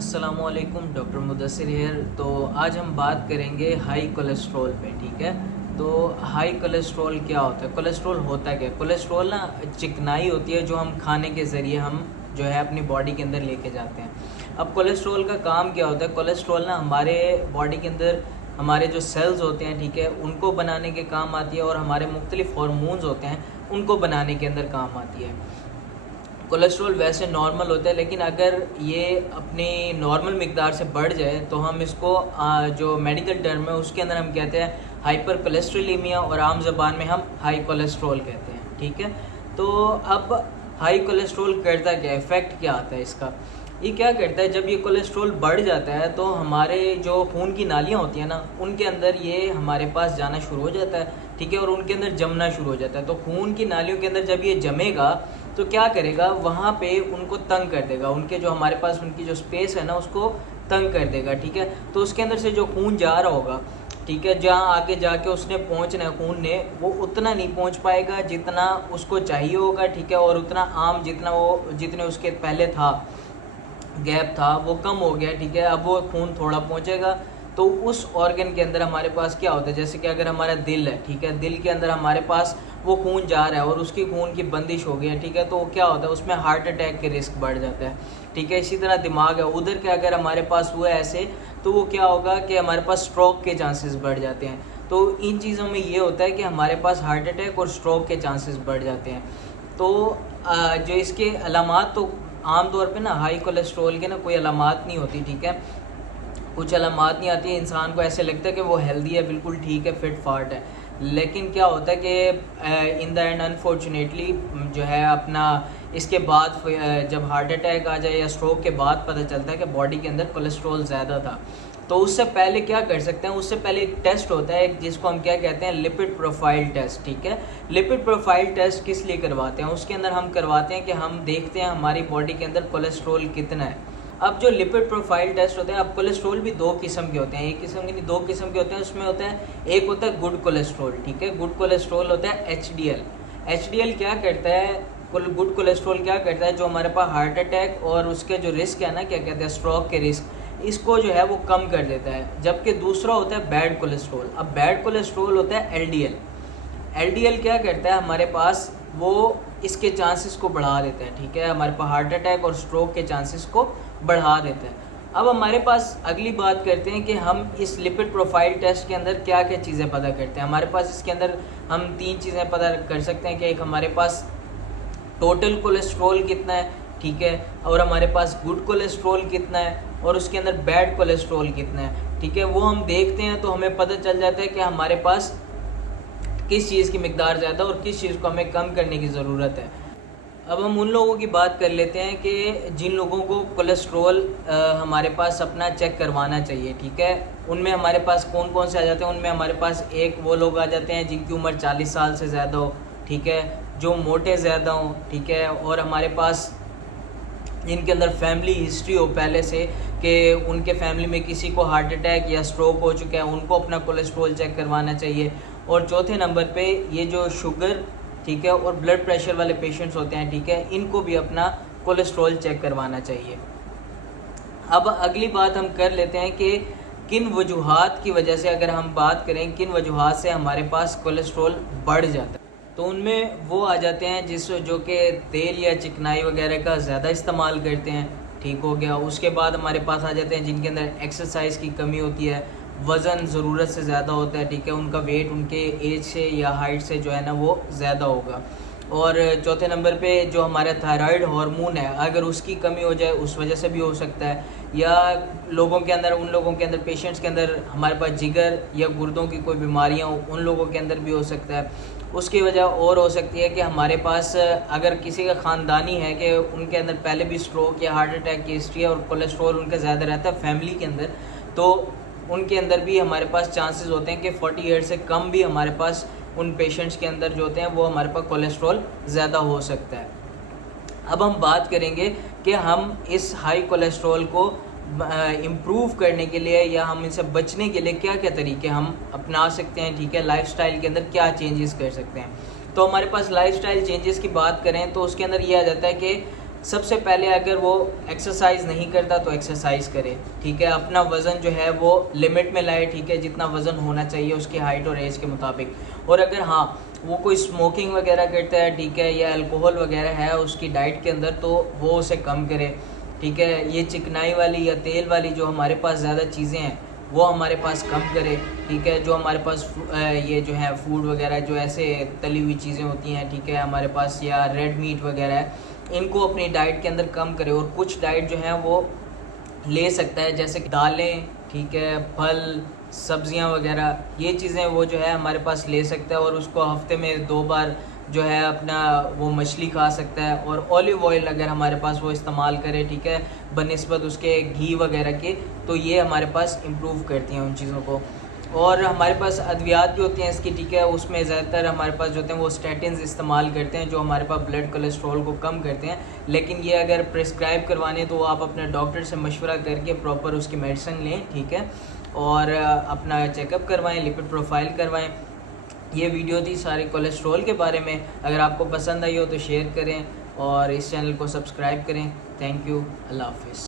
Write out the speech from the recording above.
अस्सलामुअलैकुम, doctor Mudassir hair. तो आज हम बात करेंगे हाई कोलेस्ट्रॉल पे। ठीक है, तो हाई कोलेस्ट्रॉल क्या होता है? कोलेस्ट्रॉल होता क्या है? कोलेस्ट्रॉल ना चिकनाई होती है जो हम खाने के ज़रिए हम जो है अपनी बॉडी के अंदर लेके जाते हैं। अब कोलेस्ट्रॉल का काम क्या होता है? कोलेस्ट्रॉल ना हमारे बॉडी के अंदर हमारे जो सेल्स होते हैं, ठीक है, उनको बनाने के काम आती है, और हमारे मुख्तलिफ हार्मोन्स होते हैं उनको बनाने के अंदर काम आती है। कोलेस्ट्रॉल वैसे नॉर्मल होता है, लेकिन अगर ये अपनी नॉर्मल मिकदार से बढ़ जाए तो हम इसको जो मेडिकल टर्म है उसके अंदर हम कहते हैं हाइपर कोलेस्ट्रोलीमिया, और आम ज़बान में हम हाई कोलेस्ट्रॉल कहते हैं। ठीक है, तो अब हाई कोलेस्ट्रॉल करता क्या है, इफ़ेक्ट क्या आता है इसका? ये क्या करता है, जब ये कोलेस्ट्रॉल बढ़ जाता है तो हमारे जो खून की नालियाँ होती हैं ना, उनके अंदर ये हमारे पास जाना शुरू हो जाता है। ठीक है, और उनके अंदर जमना शुरू हो जाता है। तो खून की नालियों के अंदर जब ये जमेगा तो क्या करेगा, वहाँ पे उनको तंग कर देगा, उनके जो हमारे पास उनकी जो स्पेस है ना उसको तंग कर देगा। ठीक है, तो उसके अंदर से जो खून जा रहा होगा, ठीक है, जहाँ आगे जाके उसने पहुँचना है खून ने, वो उतना नहीं पहुँच पाएगा जितना उसको चाहिए होगा। ठीक है, और उतना आम जितने उसके पहले था, गैप था, वो कम हो गया। ठीक है, अब वो खून थोड़ा पहुँचेगा तो उस ऑर्गन के अंदर हमारे पास क्या होता है, जैसे कि अगर हमारा दिल है, ठीक है, दिल के अंदर हमारे पास वो खून जा रहा है और उसकी खून की बंदिश हो गई है। ठीक है, तो क्या होता है, उसमें हार्ट अटैक के रिस्क बढ़ जाता है। ठीक है, इसी तरह दिमाग है, उधर के अगर हमारे पास हुआ ऐसे तो वो क्या होगा कि हमारे पास स्ट्रोक के चांसेस बढ़ जाते हैं। तो इन चीज़ों में ये होता है कि हमारे पास हार्ट अटैक और स्ट्रोक के चांसेस बढ़ जाते हैं। तो जो इसके अलामात, तो आम तौर पे ना हाई कोलेस्ट्रॉल के ना कोई अलामात नहीं होती। ठीक है, कुछ अलामात नहीं आती है, इंसान को ऐसे लगता है कि वो हेल्दी है, बिल्कुल ठीक है, फिट फाट है। लेकिन क्या होता है कि इन द एंड अनफॉर्चुनेटली जो है अपना इसके बाद जब हार्ट अटैक आ जाए या स्ट्रोक के बाद पता चलता है कि बॉडी के अंदर कोलेस्ट्रॉल ज़्यादा था। तो उससे पहले क्या कर सकते हैं, उससे पहले एक टेस्ट होता है जिसको हम क्या कहते हैं, लिपिड प्रोफाइल टेस्ट। ठीक है, लिपिड प्रोफाइल टेस्ट किस लिए करवाते हैं? उसके अंदर हम करवाते हैं कि हम देखते हैं हमारी बॉडी के अंदर कोलेस्ट्रॉल कितना है। अब जो लिपिड प्रोफाइल टेस्ट होते हैं, अब कोलेस्ट्रॉल भी दो किस्म के होते हैं, एक किस्म के नहीं, दो किस्म के होते हैं। उसमें होता है, एक होता है गुड कोलेस्ट्रॉल। ठीक है, गुड कोलेस्ट्रॉल होता है एचडीएल। एचडीएल क्या करता है, गुड कोलेस्ट्रॉल क्या करता है, जो हमारे पास हार्ट अटैक और उसके जो रिस्क है ना, क्या कहते हैं, स्ट्रोक के रिस्क, इसको जो है वो कम कर देता है। जबकि दूसरा होता है बैड कोलेस्ट्रॉल। अब बैड कोलेस्ट्रॉल होता है एलडीएल। एलडीएल क्या करता है, हमारे पास वो इसके चांसेस को बढ़ा देता है। ठीक है, हमारे पास हार्ट अटैक और स्ट्रोक के चांसेस को बढ़ा देता है। अब हमारे पास अगली बात करते हैं कि हम इस लिपिड प्रोफाइल टेस्ट के अंदर क्या क्या चीज़ें पता करते हैं। हमारे पास इसके अंदर हम तीन चीज़ें पता कर सकते हैं कि एक हमारे पास टोटल कोलेस्ट्रॉल कितना है, ठीक है, और हमारे पास गुड कोलेस्ट्रॉल कितना है, और उसके अंदर बैड कोलेस्ट्रॉल कितना है। ठीक है, वो हम देखते हैं तो हमें पता चल जाता है कि हमारे पास किस चीज़ की मिकदार ज़्यादा और किस चीज़ को हमें कम करने की ज़रूरत है। अब हम उन लोगों की बात कर लेते हैं कि जिन लोगों को कोलेस्ट्रॉल हमारे पास अपना चेक करवाना चाहिए। ठीक है, उनमें हमारे पास कौन कौन से आ जाते हैं? उनमें हमारे पास एक वो लोग आ जाते हैं जिनकी उम्र 40 साल से ज़्यादा हो, ठीक है, जो मोटे ज़्यादा हों, ठीक है, और हमारे पास जिनके अंदर फैमिली हिस्ट्री हो पहले से कि उनके फैमिली में किसी को हार्ट अटैक या स्ट्रोक हो चुका है, उनको अपना कोलेस्ट्रॉल चेक करवाना चाहिए। और चौथे नंबर पे ये जो शुगर, ठीक है, और ब्लड प्रेशर वाले पेशेंट्स होते हैं, ठीक है, इनको भी अपना कोलेस्ट्रॉल चेक करवाना चाहिए। अब अगली बात हम कर लेते हैं कि किन वजूहात की वजह से, अगर हम बात करें किन वजूहात से हमारे पास कोलेस्ट्रॉल बढ़ जाता है, तो उनमें वो आ जाते हैं जो कि तेल या चिकनाई वगैरह का ज़्यादा इस्तेमाल करते हैं, ठीक हो गया। उसके बाद हमारे पास आ जाते हैं जिनके अंदर एक्सरसाइज की कमी होती है, वज़न ज़रूरत से ज़्यादा होता है, ठीक है, उनका वेट उनके एज से या हाइट से जो है ना वो ज़्यादा होगा। और चौथे नंबर पे जो हमारा थायराइड हार्मोन है, अगर उसकी कमी हो जाए उस वजह से भी हो सकता है। या लोगों के अंदर, उन लोगों के अंदर, पेशेंट्स के अंदर हमारे पास जिगर या गुर्दों की कोई बीमारियां हो, उन लोगों के अंदर भी हो सकता है। उसकी वजह और हो सकती है कि हमारे पास अगर किसी का ख़ानदानी है कि उनके अंदर पहले भी स्ट्रोक या हार्ट अटैक की हिस्ट्री है और कोलेस्ट्रॉल उनका ज़्यादा रहता है फैमिली के अंदर, तो उनके अंदर भी हमारे पास चांसेस होते हैं कि 40 ईयर से कम भी हमारे पास उन पेशेंट्स के अंदर जो होते हैं वो हमारे पास कोलेस्ट्रॉल ज़्यादा हो सकता है। अब हम बात करेंगे कि हम इस हाई कोलेस्ट्रॉल को इम्प्रूव करने के लिए या हम इनसे बचने के लिए क्या क्या तरीके हम अपना सकते हैं। ठीक है, लाइफस्टाइल के अंदर क्या चेंजेस कर सकते हैं। तो हमारे पास लाइफस्टाइल चेंजेस की बात करें तो उसके अंदर ये आ जाता है कि सबसे पहले अगर वो एक्सरसाइज नहीं करता तो एक्सरसाइज करे, ठीक है। अपना वज़न जो है वो लिमिट में लाए, ठीक है, जितना वज़न होना चाहिए उसकी हाइट और एज के मुताबिक। और अगर हाँ वो कोई स्मोकिंग वगैरह करता है, ठीक है, या अल्कोहल वगैरह है उसकी डाइट के अंदर, तो वो उसे कम करे, ठीक है। ये चिकनाई वाली या तेल वाली जो हमारे पास ज़्यादा चीज़ें हैं वो हमारे पास कम करे, ठीक है। जो हमारे पास ये जो है फूड वगैरह जो ऐसे तली हुई चीज़ें होती हैं, ठीक है, हमारे पास या रेड मीट वगैरह है, इनको अपनी डाइट के अंदर कम करे। और कुछ डाइट जो है वो ले सकता है, जैसे दालें, ठीक है, फल, सब्जियां वगैरह, ये चीज़ें वो जो है हमारे पास ले सकता है। और उसको हफ्ते में 2 बार जो है अपना वो मछली खा सकता है। और ऑलिव ऑयल अगर हमारे पास वो इस्तेमाल करे, ठीक है, बनिस्बत उसके घी वगैरह के, तो ये हमारे पास इम्प्रूव करती हैं उन चीज़ों को। और हमारे पास अद्वियात भी होती हैं इसकी, ठीक है, उसमें ज़्यादातर हमारे पास जो होते हैं वो स्टैटिन्स इस्तेमाल करते हैं जो हमारे पास ब्लड कोलेस्ट्रॉल को कम करते हैं। लेकिन ये अगर प्रिस्क्राइब करवाने तो आप अपने डॉक्टर से मशवरा करके प्रॉपर उसकी मेडिसिन लें, ठीक है, और अपना चेकअप करवाएं, लिपिड प्रोफाइल करवाएं। ये वीडियो थी सारी कोलेस्ट्रॉल के बारे में। अगर आपको पसंद आई हो तो शेयर करें और इस चैनल को सब्सक्राइब करें। थैंक यू, अल्लाह हाफिज़।